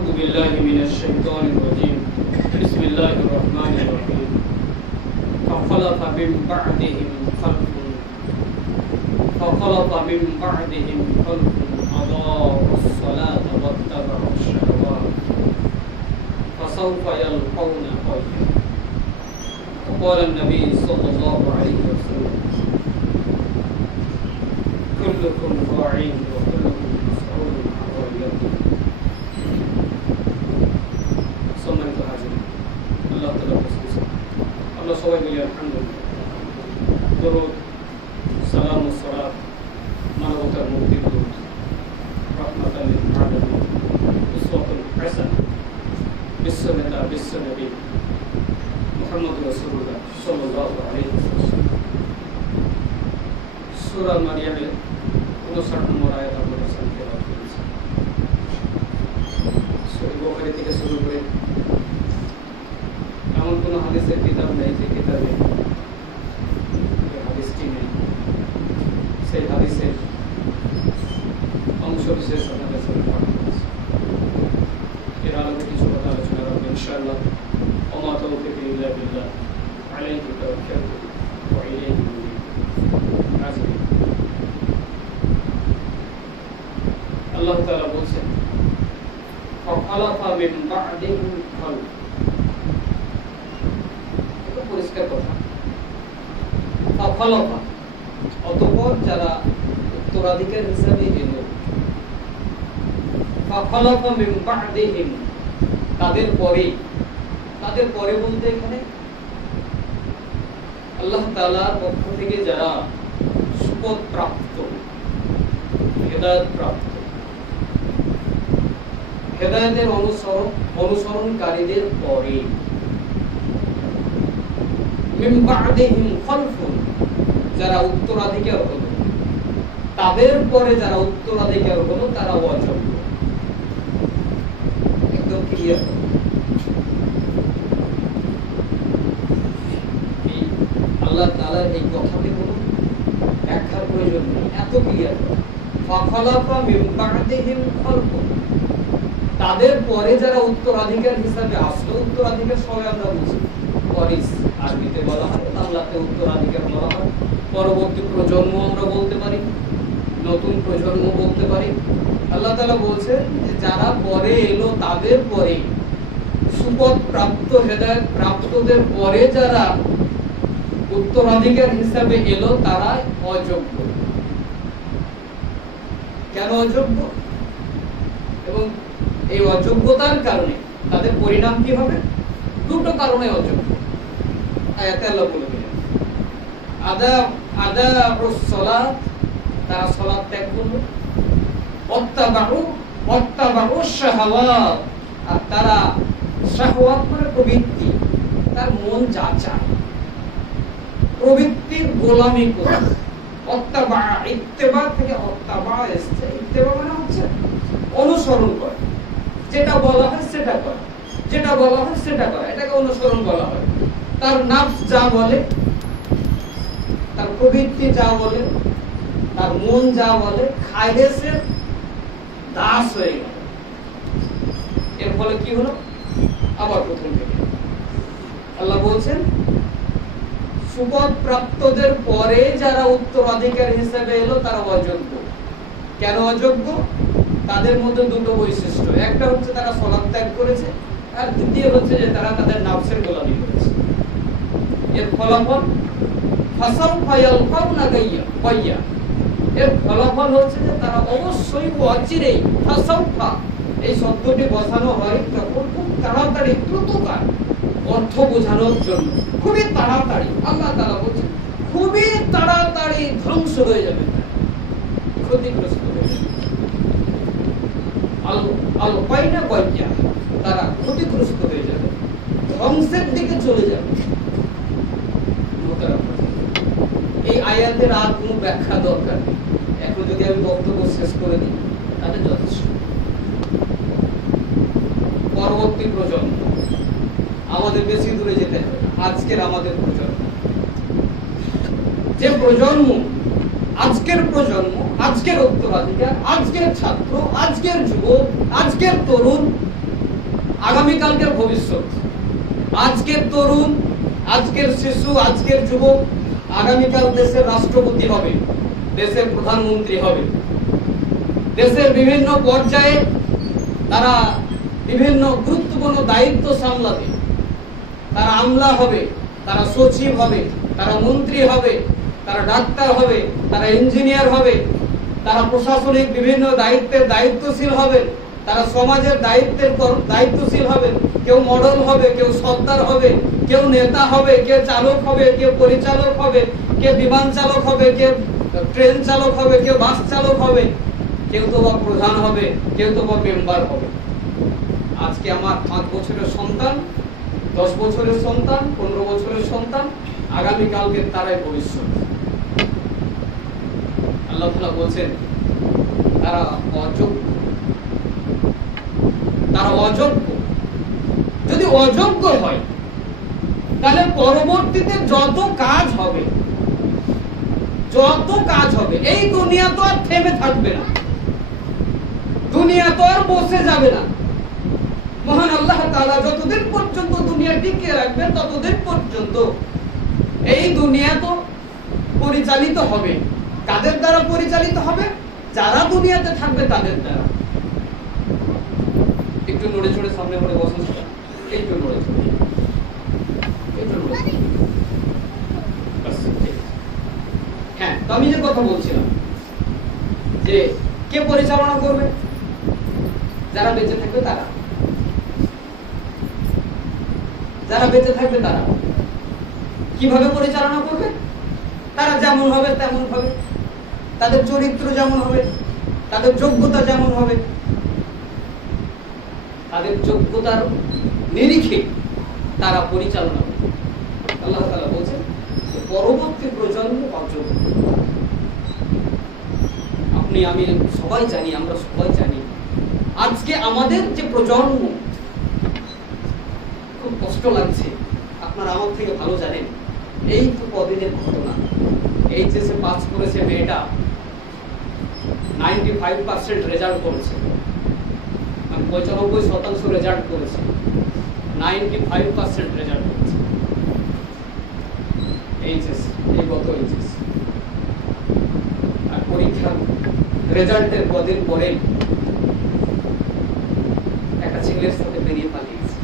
أعوذ بالله من الشيطان الرجيم. بسم الله الرحمن الرحيم. فخلف من بعدهم خلف. فخلف من بعدهم خلف. أضاعوا الصلاة واتبعوا الشهوات. فسوف يلقون غيا وقال النبي صلى الله عليه وسلم كلكم راع وكلكم সবাই মিলে আলহামদুলিল্লাহ দরুদ সালাম ও সালাত মানবতার মুক্তির দূত রহমত উসওয়াতুল হাসান, বিশ্ব নেতা, বিশ্ব নবী মোহাম্মদ রসুল্লাহ সাল্লাল্লাহু আলাইহি ওয়াসাল্লাম। মারিয়ামের 59 নম্বর আয়াত আমরা সামনে তেলাওয়াত করেছি থেকে শুরু করে এমন কোনো হাদিসের কিতাব নেই যে কিতাবে এই হাদিসটি নেই সেই হাদিসের অংশ বিশেষ আপনাদের সাথে পাঠ করেছি এর আলোকে কিছু কথা আলোচনা করবো ইনশাআল্লাহ ওমা তৌফিক ইল্লা বিল্লাহ আলাইহি তাওয়াক্কালতু ওয়া ইলাইহি উনীব হাজির আল্লাহ তাআলা বলছেন فخلف من بعدهم خلف ফখলফা অতঃপর যারা উত্তরাধিকার হিসাবে তাদের পরে তাদের পরে বলতে এখানে আল্লাহ তাআলার পক্ষ থেকে যারা সুপথ প্রাপ্ত, হেদায়েত প্রাপ্ত, হেদায়েতের অনুসরণ অনুসরণকারীদের পরে যারা উত্তরাধিকার হলো। তাদের পরে যারা উত্তরাধিকার হলো, তারা অযোগ্য একদম ক্লিয়ার আল্লাহ তাআলার এই কোনো ব্যাখ্যার প্রয়োজন নেই। এত ক্লিয়ার তাদের পরে যারা উত্তরাধিকার হিসাবে আসলো, উত্তরাধিকার সবাই আমরা বুঝি। ওয়ারিস আরবিতে বলা হয়, বাংলাতে উত্তরাধিকার বলা হয়। পরবর্তী প্রজন্ম আমরা বলতে পারি, নতুন প্রজন্ম বলতে পারি। আল্লাহ তাআলা বলছেন যে, যারা পরে এলো তাদের পরে। সুপথ প্রাপ্ত, হেদায়েত প্রাপ্তদের পরে যারা উত্তরাধিকার হিসাবে এলো তারা অযোগ্য। কেন অযোগ্য? এবং এই অযোগ্যতার কারণে তাদের পরিণাম কি হবে? দুটো কারণে অযোগ্য। আয়াতে আল্লাহ বলে দিলেন। আদা আদা সালাত, তারা ত্যাগ করল। অত্তাবাউ অত্তাবাউ শাহাওয়াত, আর তারা শাহওয়াত মানে প্রবৃত্তি। তার মন যা চায়। প্রবৃত্তির গোলামি করে। অত্তাবা, ইত্তেবা থেকে অত্তাবা এসছে। ইত্তেবা মানে হচ্ছে অনুসরণ করে। যেটা বলা হয় সেটা করে। যেটা বলা হয় সেটা করে। এটাকে অনুসরণ বলা হয়। তার নাফস যা বলে, তার প্রবৃত্তি যা বলে, তার মন যা বলে খাইদেসের দাস হয়ে গেল। এর ফলে কি হলো? আবার প্রথম থেকে। আল্লাহ বলছেন সুপদ প্রাপ্তদের পরে যারা উত্তরাধিকার হিসেবে এলো, তারা অযোগ্য। কেন অযোগ্য? তাদের মধ্যে দুটো বৈশিষ্ট্য। একটা হচ্ছে তারা সলাৎ ত্যাগ করেছে, আর দ্বিতীয় হচ্ছে যে তারা তাদের নাফসের গোলামি করেছে। এর ফলাফল ফাসাল ফায়াল ফাউনা গাইয়া পাইয়া এর ফলাফল হচ্ছে যে তারা অবশ্যই অচিরেই ফাসাউফা এই শব্দটি বসানো হয় তখন খুব তাড়াতাড়ি দ্রুতকার অর্থ বোঝানোর জন্য। খুবই তাড়াতাড়ি, আল্লাহ তাআলা বলছেন, খুবই তাড়াতাড়ি ধ্বংস হয়ে যাবে। ক্ষতিগ্রস্ত হয়ে যাবে। তারা ক্ষতিগ্রস্ত হয়ে যাবে। ধ্বংসের দিকে চলে যাবে। মোতারাম। এই আয়াতের আর কোনো ব্যাখ্যা দরকার নেই। এখন যদি আমি বক্তব্য শেষ করে দিই, তাহলে যথেষ্ট। পরবর্তী প্রজন্ম, আমাদের বেশি দূরে যেতে হবে। আজকের আমাদের প্রজন্ম। যে প্রজন্ম, আজকের প্রজন্ম, আজকের উত্তরাধিকার, আজকের ছাত্র, আজকের যুবক, আজকের তরুণ, আগামীকালকের ভবিষ্যৎ, আজকের তরুণ আজকের শিশু, আজকের যুবক আগামীকাল দেশের রাষ্ট্রপতি হবে, দেশের প্রধানমন্ত্রী হবে। দেশের বিভিন্ন পর্যায়ে তারা বিভিন্ন গুরুত্বপূর্ণ দায়িত্ব সামলাবে। তারা আমলা হবে, তারা সচিব হবে, তারা মন্ত্রী হবে, তারা ডাক্তার হবে, তারা ইঞ্জিনিয়ার হবে, তারা প্রশাসনিক বিভিন্ন দায়িত্বের দায়িত্বশীল হবেন, তারা সমাজের দায়িত্বের দায়িত্বশীল হবেন। কেউ মডেল হবে, কেউ সর্দার হবে কেউ নেতা হবে কেউ চালক হবে কেউ পরিচালক হবে, কে বিমান চালক হবে কেউ ট্রেন চালক হবে কেউ বাস চালক হবে, কেউ তো বা প্রধান হবে, কেউ তো বা মেম্বার হবে। আজকে আমার পাঁচ বছরের সন্তান, দশ বছরের সন্তান, পনেরো বছরের সন্তান আগামীকালকে তারাই ভবিষ্যৎ। আল্লাহ বলছেন, তারা অযোগ্য। তারা অযোগ্য। যদি অযোগ্য হয় তাহলে পরবর্তীতে যত কাজ হবে, যত কাজ হবে, এই দুনিয়া তো আর থেমে থাকবে না। দুনিয়া তো আর বসে যাবে না। মহান আল্লাহ তাআলা যতদিন পর্যন্ত দুনিয়া টিকিয়ে রাখবেন, ততদিন পর্যন্ত এই দুনিয়া তো পরিচালিত হবে। কাদের দ্বারা পরিচালিত হবে? যারা দুনিয়াতে থাকবে তাদের দ্বারা। একটু নড়ে চড়ে সামনে করে বসুন একটু নড়ে চড়ে একটু নড়ে চড়ে। ব্যাস, ঠিক আছে। হ্যাঁ আমি যে কথা বলছিলাম, যে কে পরিচালনা করবে? যারা বেঁচে থাকবে তারা। যারা বেঁচে থাকবে তারা। কীভাবে পরিচালনা করবে? তারা যেমন হবে, তেমন হবে। তাদের চরিত্র যেমন হবে, তাদের যোগ্যতা যেমন হবে। তাদের যোগ্যতার নিরিখে তারা পরিচালনা করবে। আল্লাহ তাআলা বলছেন পরবর্তী প্রজন্ম অযোগ্য আপনি, আমি সবাই জানি, আমরা সবাই জানি, আজকে আমাদের যে প্রজন্ম, খুব কষ্ট লাগছে, আপনারা আমার থেকে ভালো জানেন, এই তো কদিনের ঘটনা। এইচএসে পাস করেছে মেয়েটা নাইনটি ফাইভ পার্সেন্ট রেজাল্ট করেছে পঁচানব্বই শতাংশ রেজাল্ট করেছে নাইনটি ফাইভ পার্সেন্ট রেজাল্ট করেছে। এইচএস এই গত এইচএস আর পরীক্ষার রেজাল্টের কদিন পরেই একটা ছেলের সাথে বেরিয়ে পালিয়েছে।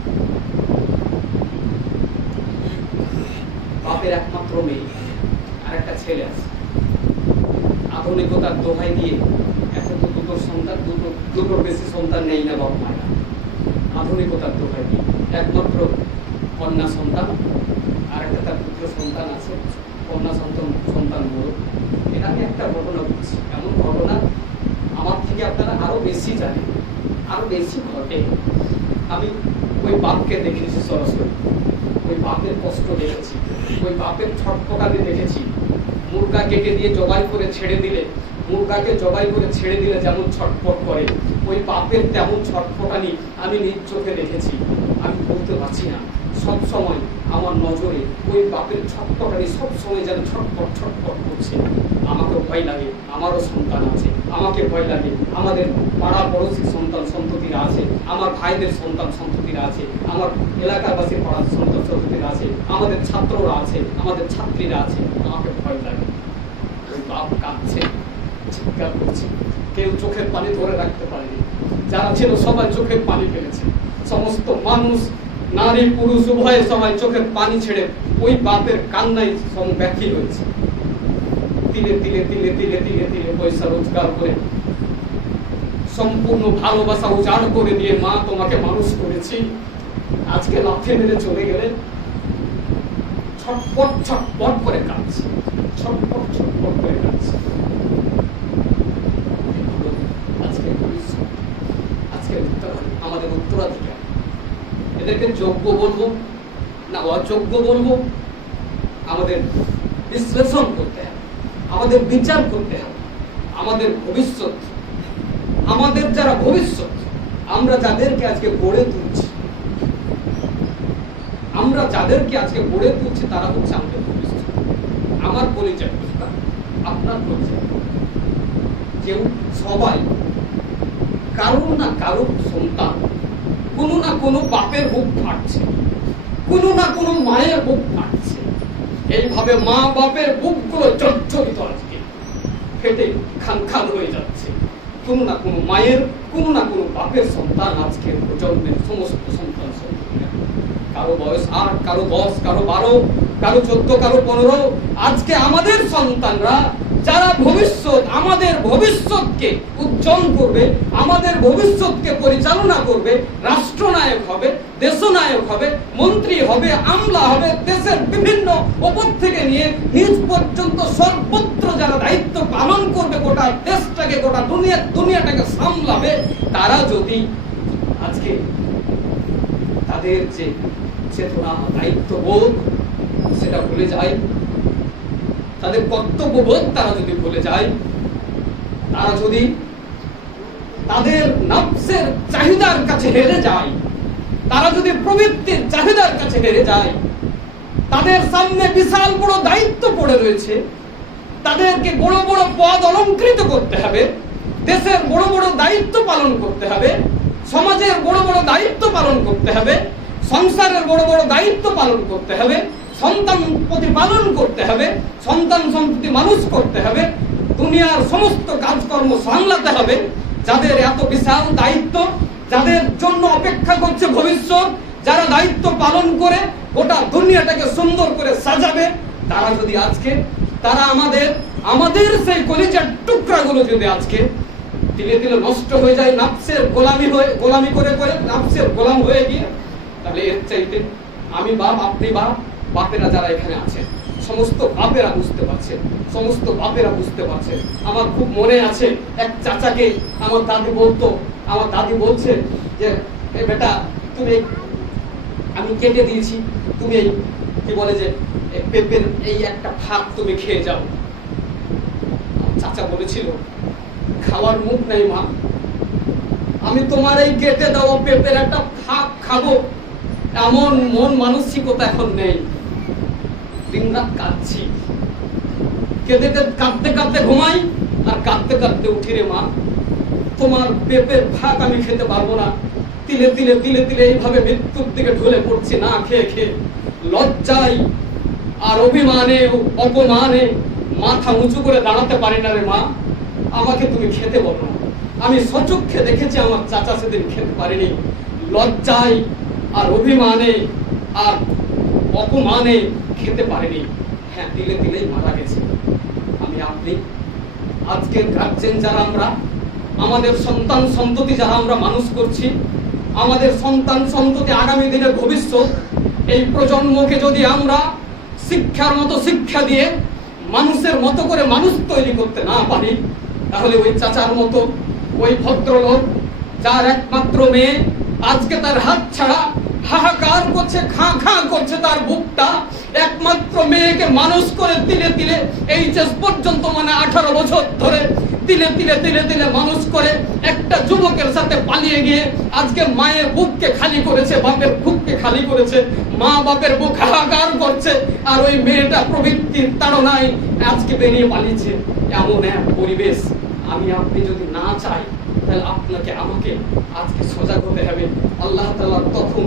বাপের একমাত্র মেয়ে আর একটা ছেলে আছে। আধুনিকতার দোহাই দিয়ে এখন তো দুটো সন্তান, দুটো দুটোর বেশি সন্তান নেই না বাবা মায়েরা আধুনিকতার দোহাই দিয়ে। একমাত্র কন্যা সন্তান আর একটা তার পুত্র সন্তান আছে, কন্যা সন্তান সন্তান বড় এটা আমি একটা ঘটনা বলছি। এমন ঘটনা আমার থেকে আপনারা আরও বেশি জানেন, আরও বেশি ঘটে। আমি ওই বাপকে দেখেছি সরাসরি। ওই বাপের কষ্ট দেখেছি, ওই বাপের ছটপটাতে দেখেছি। মুরগা কেটে দিয়ে জবাই করে ছেড়ে দিলে, মুরগাকে জবাই করে ছেড়ে দিলে যেমন ছটপট করে, ওই বাপের তেমন ছটপটানি আমি নিজ চোখে দেখেছি। আমি বলতে পারছি না। সব সময় আমার নজরে ওই বাপের ছটপটানি সব সময় যেন ছটপট ছটপট করছে। আমাকেও ভয় লাগে, আমারও সন্তান আছে, আমাকে ভয় লাগে। আমাদের পাড়া পড়োশি সন্তান, সন্ততিরা আছে, আমার ভাইদের সন্তান, সন্ততিরা আছে, আমার এলাকাবাসীর পাড়ার সন্তান, সন্ততিরা আছে, আমাদের ছাত্ররা আছে, আমাদের ছাত্রীরা আছে, আমাকে ভয় লাগে। ওই বাপ কাঁদছে, চিৎকার করছে। কেউ চোখের পানি ধরে রাখতে পারেনি। যারা ছিল সবাই চোখের পানি ফেলেছে। সমস্ত মানুষ নারী পুরুষ উভয়ে সবাই চোখের পানি ছেড়ে ওই বাপের কান্নায় সম ব্যাখ্যী হয়েছে। তিলে তিলে তিলে তিলে তিলে তিলে পয়সা রোজগার করে সম্পূর্ণ ভালোবাসা উজাড় করে দিয়ে মা তোমাকে মানুষ করেছি। আজকে লাফে মেরে চলে গেলে ছটপট ছটপট করে কাঁদছে। ছটপট ছটপট করে কাঁদছে আজকে ভবিষ্যৎ আজকে উত্তর আমাদের উত্তরাধিকার এদেরকে যোগ্য বলব, না অযোগ্য বলব, আমাদের বিশ্লেষণ করতে হবে, আমাদের বিচার করতে হবে, আমাদের ভবিষ্যৎ, আমাদের যারা ভবিষ্যৎ, আমরা যাদেরকে আজকে গড়ে তুলছি, আমরা যাদেরকে আজকে গড়ে তুলছি তারা হচ্ছে আমাদের ভবিষ্যৎ। আমার পরিচয়, আপনার পরিচয়। কেউ সবাই, কারোর না কারোর সন্তান। কোনো না কোনো বাপের বুক ফাটছে। কোনো না কোনো মায়ের বুক ফাটছে। এইভাবে মা বাপের বুকগুলো জর্জরিত আজকে ফেটে খান খান হয়ে যাচ্ছে। কোনো না কোনো মায়ের, কোনো না কোনো বাপের সন্তান আজকে প্রজন্মের সমস্ত সন্তান কারও বয়স আট, কারও দশ, কারও বারো, কারও চোদ্দ, কারও পনেরো, আজকে আমাদের সন্তানরা যারা ভবিষ্যৎ আমাদের ভবিষ্যৎকে উজ্জ্বল করবে, আমাদের ভবিষ্যৎকে পরিচালনা করবে, রাষ্ট্রনায়ক হবে, দেশনায়ক হবে, মন্ত্রী হবে, আমলা হবে, দেশের বিভিন্ন ওপর থেকে নিয়ে নিজ পর্যন্ত সর্বত্র যারা দায়িত্ব পালন করবে গোটা দেশটাকে, গোটা দুনিয়া দুনিয়াটাকে সামলাবে, তারা যদি আজকে তাদের যে চেতনা, দায়িত্ববোধ, সেটা ভুলে যায় তাদের কর্তব্যবোধ তারা যদি ভুলে যায়, তারা যদি তাদের নফসের চাহিদার কাছে হেরে যায়, তারা যদি প্রবৃত্তির চাহিদার কাছে হেরে যায়, তাদের সামনে বিশাল বড় দায়িত্ব পড়ে রয়েছে, তাদেরকে বড় বড় পদ অলঙ্কৃত করতে হবে, দেশের বড় বড় দায়িত্ব পালন করতে হবে, সমাজের বড় বড় দায়িত্ব পালন করতে হবে, সংসারের বড় বড় দায়িত্ব পালন করতে হবে সন্তান প্রতিপালন করতে হবে, সন্তান সম্পত্তি মানুষ করতে হবে, দুনিয়ার সমস্ত কাজকর্ম সামলাতে হবে, যাদের এত বিশাল দায়িত্ব, যাদের জন্য অপেক্ষা করছে ভবিষ্যৎ, যারা দায়িত্ব পালন করে গোটা দুনিয়াটাকে সুন্দর করে সাজাবে, তারা যদি আজকে, তারা আমাদের আমাদের সেই কলিজার টুকরাগুলো যদি আজকে ধীরে ধীরে নষ্ট হয়ে যায়, নাফসের গোলামি হয়ে, গোলামি করে করে, নাফসের গোলাম হয়ে গিয়ে, তাহলে এর চাইতে আমি বাপ, আপনি বাপ বাপেরা যারা এখানে আছেন সমস্ত বাপেরা বুঝতে পারছে, সমস্ত বাপেরা বুঝতে পারছে। আমার খুব মনে আছে, এক চাচাকে আমার দাদি বলতো, আমার দাদি বলছে যে, "এ বেটা, তুমি আমি কেটে দিয়েছি, তুমি এই, কি বলে যে পেঁপের এই একটা ফাঁক তুমি খেয়ে যাও। চাচা বলেছিল, খাওয়ার মুখ নেই মা। আমি তোমার এই কেটে দেওয়া পেঁপের একটা ফাঁক খাব। এমন মন মানসিকতা এখন নেই। দিনরাত কাঁদছি। কেঁদে কেঁদে- কাঁদতে কাঁদতে ঘুমাই, আর কাঁদতে কাঁদতে উঠি রে মা। তোমার পেঁপের ফাঁক আমি খেতে পারব না। তিলে তিলে তিলে তিলে এইভাবে মৃত্যুর দিকে ঢলে পড়ছি না খেয়ে খেয়ে। লজ্জায় আর অভিমানে অপমানে মাথা উঁচু করে দাঁড়াতে পারি না রে মা। আমাকে তুমি খেতে বলো আমি সচক্ষে দেখেছি আমার চাচা সেদিন খেতে পারিনি। লজ্জায় আর অভিমানে আর অপমানে খেতে পারেনি। হ্যাঁ তিলে তিলেই মারা গেছে। আমি আপনি আজকের গার্জেন যারা আমরা, আমাদের সন্তান সন্ততি যারা আমরা মানুষ করছি, আমাদের সন্তান সন্ততি আগামী দিনের ভবিষ্যৎ, এই প্রজন্মকে যদি আমরা শিক্ষার মতো শিক্ষা দিয়ে মানুষের মতো করে মানুষ তৈরি করতে না পারি, তাহলে ওই চাচার মতো, ওই ভদ্রলোক, যার একমাত্র মেয়ে, আজকে তার হাত ছাড়া হাহাকার করছে, খাঁ খাঁ করছে তার বুকটা একমাত্র মেয়েকে মানুষ করে তিলে তিলে এই শেষ পর্যন্ত মানে আঠারো বছর ধরে তিলে তিলে তিলে তিলে মানুষ করে একটা যুবকের সাথে পালিয়ে গিয়ে আজকে মায়ের বুককে খালি করেছে, বাপের বুককে খালি করেছে, মা বাপের বুক হাহাকার করছে, আর ওই মেয়েটা প্রবৃত্তির তাড়নায় আজকে বেরিয়ে পালিয়েছে। এমন এক পরিবেশ আমি আপনি যদি না চাই, তাহলে আপনাকে আমাকে আজকে সজাগ হতে হবে। আল্লাহ তাআলা তখন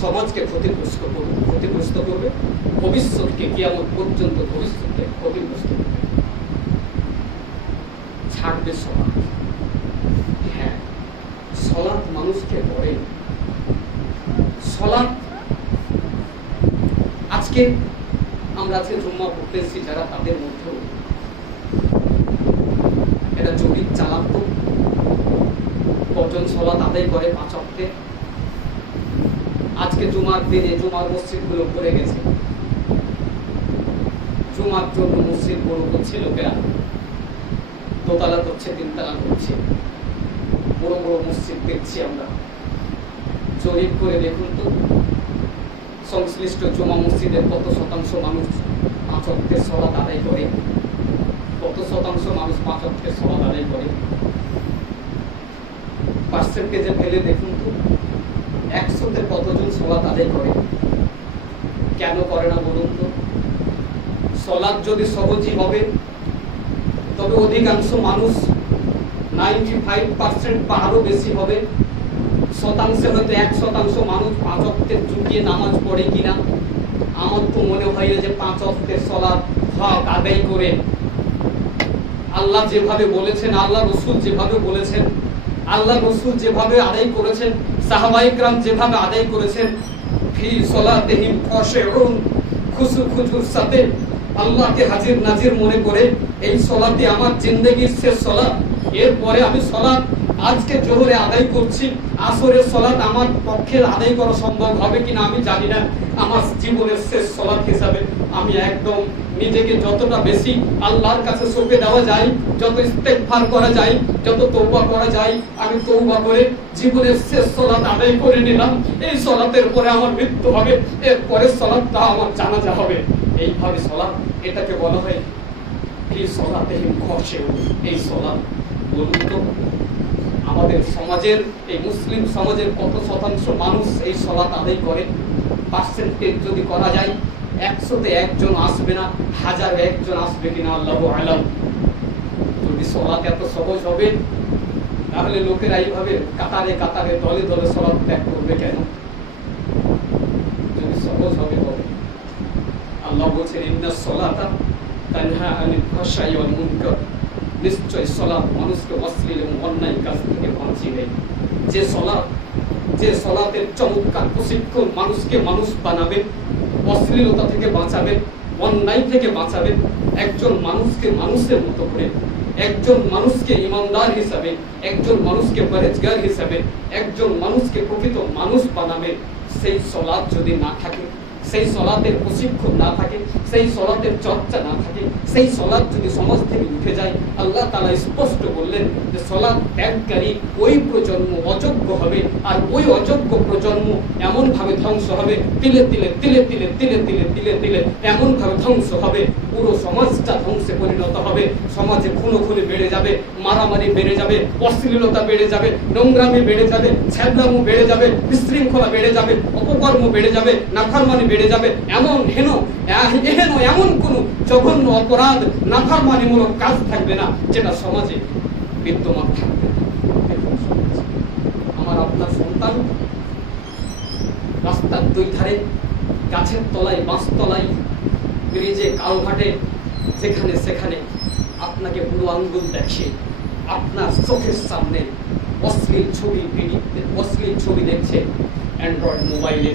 সমাজকে ক্ষতিগ্রস্ত করবে ক্ষতিগ্রস্ত করবে, ভবিষ্যৎকে কিয়ামত পর্যন্ত ভবিষ্যৎকে ক্ষতিগ্রস্ত করবে। ছাড়বে সলাৎ হ্যাঁ সলাৎ মানুষকে করে সলাৎ, আজকে আমরা আজকে জুম্মা পড়তে এসেছি যারা তাদের মধ্যেও। এটা জরিপ চালাতো, কজন সলাৎ আদায় করে পাঁচ আজকে জুমার দিনে জুমার মসজিদগুলো ভরে গেছে। জুমার জন্য মসজিদ বড় করছে লোকেরা দোতলা করছে তিনতলা করছে। বড় বড় মসজিদ দেখছি আমরা। জরিপ করে দেখুন তো। সংশ্লিষ্ট জমা মসজিদের কত শতাংশ মানুষ পাঁচ অক্ষের সলাত আদায় করে? কত শতাংশ মানুষ পাঁচ অক্ষের সলাত আদায় করে? পার্সেন্টেজে ফেলে দেখুন তো। একশোতে কতজন সলাত আদায় করে? কেন করে না বলুন তো? সলাদ যদি সহজই হবে, তবে অধিকাংশ মানুষ নাইনটি ফাইভ পার্সেন্ট বা আরও বেশি হবে। শতাংশে হয়তো এক শতাংশ মানুষ পাঁচ অক্টের চুকিয়ে নামাজ পড়ে কিনা, আমার তো মনে হয় যে পাঁচ অক্টের সলাদ হক আদায় করে। আল্লাহ যেভাবে বলেছেন, আল্লাহ রসুল যেভাবে বলেছেন, আল্লাহ রসুল যেভাবে আদায় করেছেন সাহাবাইকরাম যেভাবে আদায় করেছেন, ফি সলাতেহিম খশেউন খুশু খুজুর সাথে আল্লাহকে হাজির নাজির মনে করে, এই সলাতে আমার জিন্দগির শেষ সলাত এরপরে আমি সলাত আজকে জোহরে আদায় করছি, আসরের সলাত আমার পক্ষে আদায় করা সম্ভব হবে কিনা আমি জানি না। আমার জীবনের শেষ সলাত হিসাবে আমি একদম নিজেকে যতটা বেশি আল্লাহর কাছে সঁপে দেওয়া যায়, যত ইস্তেগফার করা যায়, যত তওবা করা যায়, আমি তৌবা করে জীবনের শেষ সলাত আদায় করে নিলাম। এই সলাতের পরে আমার মৃত্যু হবে এর পরের সলাতটা আমার জানাজা হবে। এইভাবে সলাত এটাকে বলা হয় এই সলাতে খসে। এই সলাত বলুন তো, আমাদের সমাজের, এই মুসলিম সমাজের কত শতাংশ মানুষ এই সলাত আদায় করে? পার্সেন্টেজ যদি করা যায় একশোতে একজন আসবে না, হাজার একজন আসবে কিনা আল্লাহ আলাম। যদি সলাত এত সহজ হবে, তাহলে লোকেরা এইভাবে কাতারে কাতারে, দলে দলে সলাত ত্যাগ করবে কেন? যদি সহজ হবে, তবে। আল্লাহ বলছেন, ইন্না সলাতা তানহা আনিল ফাহশাই ওয়াল মুনকার। নিশ্চয় সলাৎ মানুষকে অশ্লীল এবং অন্যায় কাজ থেকে বাঁচিয়ে দেয় যে সলাৎ, যে সলাতের চমৎকার প্রশিক্ষণ মানুষকে মানুষ বানাবে অশ্লীলতা থেকে বাঁচাবে, অন্যায় থেকে বাঁচাবে, একজন মানুষকে মানুষের মতো করে, একজন মানুষকে ইমানদার হিসাবে, একজন মানুষকে পরেজগার হিসাবে, একজন মানুষকে প্রকৃত মানুষ বানাবে, সেই সলাদ যদি না থাকে সেই সলাতের প্রশিক্ষণ না থাকে, সেই সলাতের চর্চা না থাকে, সেই সলাদ যদি সমাজ থেকে উঠে যায়, আল্লাহ তালা স্পষ্ট বললেন যে সলাদ ত্যাগকারী ওই প্রজন্ম অযোগ্য হবে আর ওই অযোগ্য প্রজন্ম এমনভাবে ধ্বংস হবে, তিলে তিলে তিলে তিলে তিলে তিলে তিলে তিলে এমনভাবে ধ্বংস হবে, পুরো সমাজটা ধ্বংসে পরিণত হবে, সমাজে খুনো খুনি বেড়ে যাবে, মারামারি বেড়ে যাবে, অশ্লীলতা বেড়ে যাবে, নোংরামি বেড়ে যাবে, ছ্যাবলামু বেড়ে যাবে, বিশৃঙ্খলা বেড়ে যাবে, অপকর্ম বেড়ে যাবে, নাফারমানি বেড়ে যাবে এমন হেন এহেন এমন কোন জঘন্য অপরাধ নাফারমানিমূলক কাজ থাকবে না যেটা সমাজে বিদ্যমান থাকবে আমার আপনার সন্তান রাস্তার দুই ধারে, গাছের তলায়, বাঁশ তলায়, ব্রিজে কালঘাটে যেখানে সেখানে আপনাকে বুড়ো আঙ্গুল দেখে আপনার চোখের সামনে অশ্লীল ছবি অশ্লীল ছবি দেখছে। অ্যান্ড্রয়েড মোবাইলে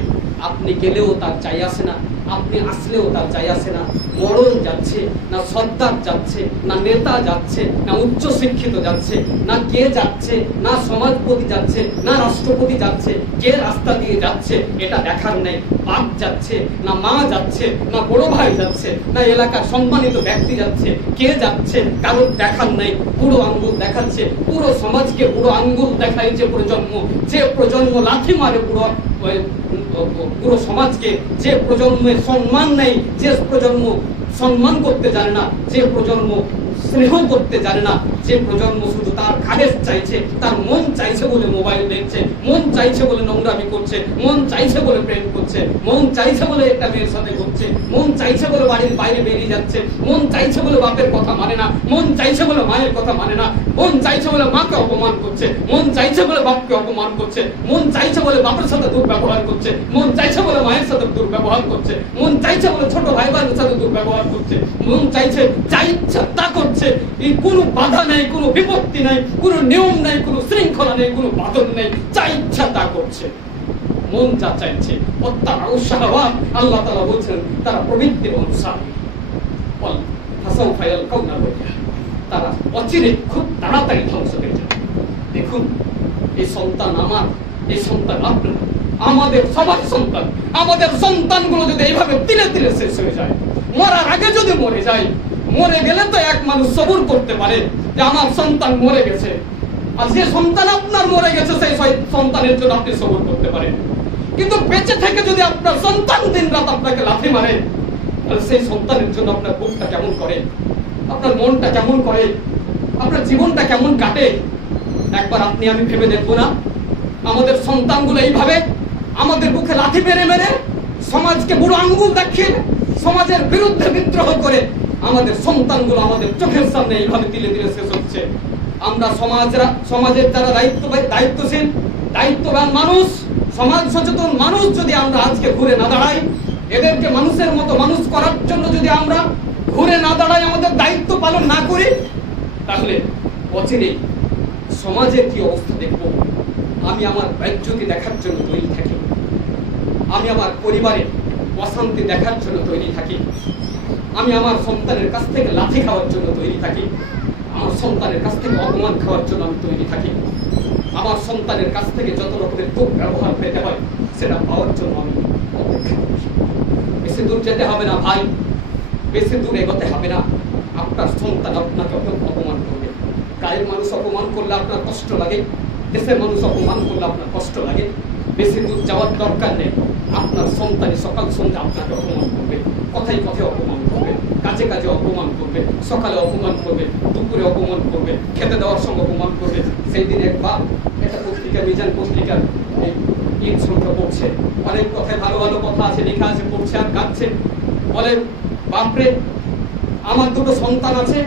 আপনি গেলেও তার চাই আসে না। আপনি আসলেও তার চাই আসে না। মরণ যাচ্ছে, না সর্দার যাচ্ছে, না নেতা যাচ্ছে, না উচ্চ শিক্ষিত যাচ্ছে, না কে যাচ্ছে, না সমাজপতি যাচ্ছে, না রাষ্ট্রপতি যাচ্ছে, কে রাস্তা দিয়ে যাচ্ছে, এটা দেখার নেই। বাপ যাচ্ছে, না মা যাচ্ছে, না বড় ভাই যাচ্ছে, না এলাকার সম্মানিত ব্যক্তি যাচ্ছে, কে যাচ্ছে, কারোর দেখার নেই। পুরো আঙ্গুল দেখাচ্ছে, পুরো সমাজকে পুরো আঙ্গুল দেখায় যে প্রজন্ম যে প্রজন্ম লাথি মারে পুরো পুরো সমাজকে যে প্রজন্মের সম্মান নেই, যে প্রজন্ম সম্মান করতে জানে না, যে প্রজন্ম স্নেহ করতে জানে না, যে প্রজন্ম শুধু তার খালেজ চাইছে, তার মন চাইছে বলে মোবাইল দেখছে, মন চাইছে বলে নোংরামি করছে মন চাইছে বলে প্রেম করছে মন চাইছে বলে একটা মেয়ের সাথে করছে মন চাইছে বলে বাড়ির বাইরে বেরিয়ে যাচ্ছে মন চাইছে বলে বাপের কথা মানে না মন চাইছে বলে মায়ের কথা মানে না মন চাইছে বলে মাকে অপমান করছে মন চাইছে বলে বাপকে অপমান করছে মন চাইছে বলে বাপের সাথে দুর্ব্যবহার করছে মন চাইছে বলে মায়ের সাথে দুর্ব্যবহার করছে মন চাইছে বলে ছোট ভাই বোনের সাথে দুর্ব্যবহার করছে মন চাইছে যা ইচ্ছা তা করছে এই কোনো বাধা নেই কোনো বিপত্তি নেই কোনো নিয়ম নেই কোনো শৃঙ্খলা নেই কোনো বাদন নেই যা ইচ্ছা তা করছে মন যা চাইছে আল্লাহ তালা বলছেন, তারা প্রবৃত্তির অনুসারী। হাসান ফাইল কাউনা তারা অচিরে খুব তাড়াতাড়ি ধ্বংস হয়ে যাবে দেখুন, এই সন্তান আমার, এই সন্তান আপনার। আমাদের সবার সন্তান, আমাদের সন্তানগুলো যদি এইভাবে তিলে তিলে শেষ হয়ে যায়, মরার আগে যদি মরে যায়, মরে গেলে তো এক মানুষ সবুর করতে পারে যে আমার সন্তান মরে গেছে। আর যে সন্তান আপনার মরে গেছে, সেই সন্তানের জন্য আপনি সবর করতে পারেন। কিন্তু বেঁচে থেকে যদি আপনার সন্তান দিন রাত আপনাকে লাথি মারে, তাহলে সেই সন্তানের জন্য আপনার বুকটা কেমন করে? আপনার মনটা কেমন করে? আপনার জীবনটা কেমন কাটে? একবার আপনি, আমি ভেবে দেখব না। আমাদের সন্তানগুলো এইভাবে আমাদের বুকে লাথি মেরে মেরে সমাজকে বুড়ো আঙ্গুল দেখিয়ে সমাজের বিরুদ্ধে বিদ্রোহ করে আমাদের সন্তানগুলো আমাদের চোখের সামনে এইভাবে দিলে দিলে শেষ হচ্ছে। আমরা সমাজরা, সমাজের যারা দায়িত্ব, দায়িত্বশীল, দায়িত্ববান মানুষ সমাজ সচেতন মানুষ যদি আমরা আজকে ঘুরে না দাঁড়াই, এদেরকে মানুষের মতো মানুষ করার জন্য যদি আমরা ঘুরে না দাঁড়াই, আমাদের দায়িত্ব পালন না করি, তাহলে অচিরেই সমাজের কি অবস্থা দেখব? আমি আমার রাজ্যকে দেখার জন্য তৈরি থাকি। আমি আমার পরিবারের অশান্তি দেখার জন্য তৈরি থাকি। আমি আমার সন্তানের কাছ থেকে লাথি খাওয়ার জন্য তৈরি থাকি। আমার সন্তানের কাছ থেকে অপমান খাওয়ার জন্য আমি তৈরি থাকি। আমার সন্তানের কাছ থেকে যত রকমের খুব ব্যবহার পেতে হয়, সেটা পাওয়ার জন্য আমি অপেক্ষা করি বেশি দূর যেতে হবে না ভাই। বেশি দূর এগোতে হবে না। আপনার সন্তান আপনাকে অপমান করবে। গায়ের মানুষ অপমান করলে আপনার কষ্ট লাগে। দেশের মানুষ অপমান করলে আপনার কষ্ট লাগে। বেশি দূর যাওয়ার দরকার নেই। আপনার সন্তানই সকাল সন্ধ্যা আপনাকে অপমান করবে। কথায় কথায় অপমান করবে। কাজে কাজে অপমান করবে, সকালে অপমান করবে, দুপুরে অপমান করবে, খেতে দেওয়ার সঙ্গে অপমান করবে, সেই দিন এক একবার একটা পত্রিকা, মিজান পত্রিকার এই সংখ্যা পড়ছে। অনেক কথায় ভালো ভালো কথা আছে, লেখা আছে, পড়ছে আর কাঁদছে। বলে, বাপরে, আমার দুটো সন্তান আছে,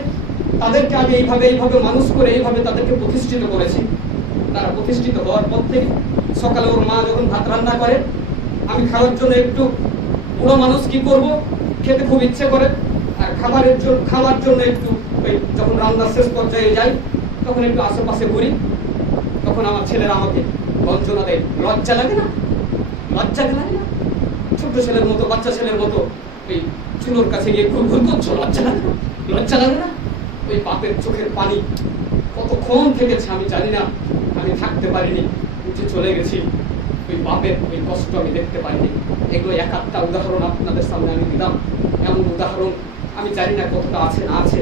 তাদেরকে আমি এইভাবে এইভাবে মানুষ করে, এইভাবে তাদেরকে প্রতিষ্ঠিত করেছি। তারা প্রতিষ্ঠিত হওয়ার পর থেকে সকালে ওর মা যখন ভাত রান্না করে, আমি খাওয়ার জন্য একটু বুড়ো মানুষ কি করব? খেতে খুব ইচ্ছে করে। খাবারের জন্য খাওয়ার জন্য একটু যখন রান্নার শেষ পর্যায়ে যাই, তখন একটু আশেপাশে ঘুরি। তখন আমার ছেলেরা আমাকে বঞ্চনা দেয় লজ্জা লাগে না? লজ্জা লাগে না? ছোট ছেলের মতো, বাচ্চা ছেলের মতো ওই চুলোর কাছে গিয়ে ঘুর ঘুর করছ? লজ্জা লাগে না? লজ্জা লাগে না? ওই বাপের চোখের পানি কতক্ষণ থেকেছে আমি জানি না। আমি থাকতে পারিনি, উঠে চলে গেছি। ওই বাপের ওই কষ্ট আমি দেখতে পাইনি। এগুলো এক আধটা উদাহরণ আপনাদের সামনে আমি দিলাম। এমন উদাহরণ আমি জানি না কতটা আছে না আছে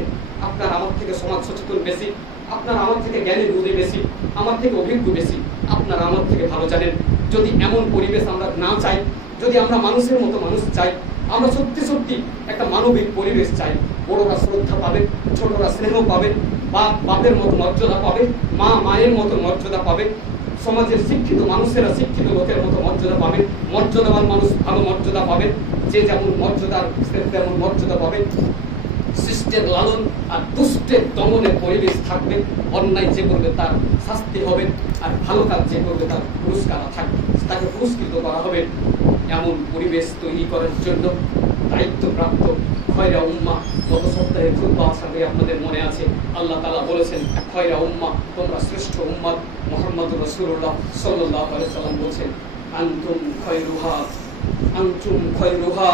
আপনার আমার থেকে সমাজ সচেতন বেশি, আপনার আমার থেকে জ্ঞানের বুঝে বেশি, আমার থেকে অভিজ্ঞ বেশি। আপনার আমার থেকে ভালো জানেন। যদি এমন পরিবেশ আমরা না চাই, যদি আমরা মানুষের মতো মানুষ চাই, আমরা সত্যি সত্যি একটা মানবিক পরিবেশ চাই। বড়রা শ্রদ্ধা পাবে, ছোটরা স্নেহ পাবে, বাপ, বাপের মতো মর্যাদা পাবে, মা, মায়ের মতো মর্যাদা পাবে, সমাজের শিক্ষিত মানুষেরা শিক্ষিত লোকের মতো মর্যাদা পাবে। মর্যাদাবান মানুষ ভালো মর্যাদা পাবে, যে যেমন মর্যাদার তেমন মর্যাদা পাবে। শিষ্টের লালন আর দুষ্টের দমনের পরিবেশ থাকবে, অন্যায় যে করবে তার শাস্তি হবে, আর ভালো কাজ যে করবে তার পুরস্কার থাকবে। তাকে পুরস্কৃত করা হবে এমন পরিবেশ তৈরি করার জন্য। দায়িত্বপ্রাপ্ত খয়রা উম্মা গত সপ্তাহে খুতবা আসামে আপনাদের মনে আছে, আল্লাহ তালা বলেছেন, খয়রা উম্মা তোমরা শ্রেষ্ঠ উম্মাদ মোহাম্মদ রসুল্লাহ সাল্লাহ সাল্লাম বলছেন আন্তুম খয়রুহা আন্তুম খয়রুহা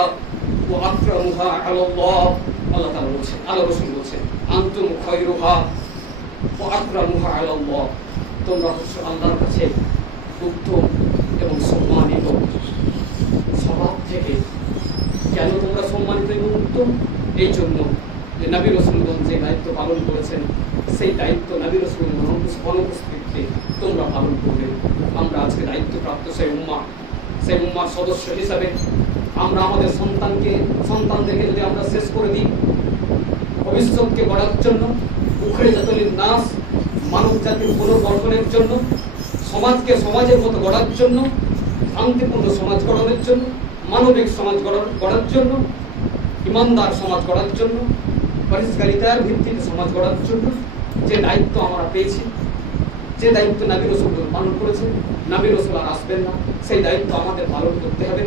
ও আকরামুহা আলাল্লাহ আল্লাহ তাআলা বলছেন আল্লাহ রসুল বলছেন, আন্তুম খয়রুহা ও আকরামুহা আলাল্লাহ তোমরা হচ্ছে আল্লাহর কাছে উত্তম এবং সম্মানিত। সবার থেকে কেন তোমরা সম্মানিত এবং উত্তম? এই জন্য যে নবী রসুলগঞ্জ যে দায়িত্ব পালন করেছেন, সেই দায়িত্ব নবী রসুল অনুপস্থিতিতে তোমরা পালন করবে। আমরা আজকে দায়িত্বপ্রাপ্ত সেই উম্মা সেই উম্মার সদস্য হিসাবে আমরা আমাদের সন্তানকে, সন্তানদেরকে যদি আমরা শেষ করে দিই, ভবিষ্যৎকে গড়ার জন্য, উখড়ে জাতলির নাশ মানব জাতির পুনর্গঠনের জন্য, সমাজকে সমাজের মতো গড়ার জন্য, শান্তিপূর্ণ সমাজ গঠনের জন্য, মানবিক সমাজ গড়ার জন্য, ইমানদার সমাজ গড়ার জন্য, পরিষ্কারিতার ভিত্তিতে সমাজ গড়ার জন্য যে দায়িত্ব আমরা পেয়েছি যে দায়িত্ব নাবি রসুল পালন করেছেন নাবি রসুল আর আসবেন না। সেই দায়িত্ব আমাদের পালন করতে হবে।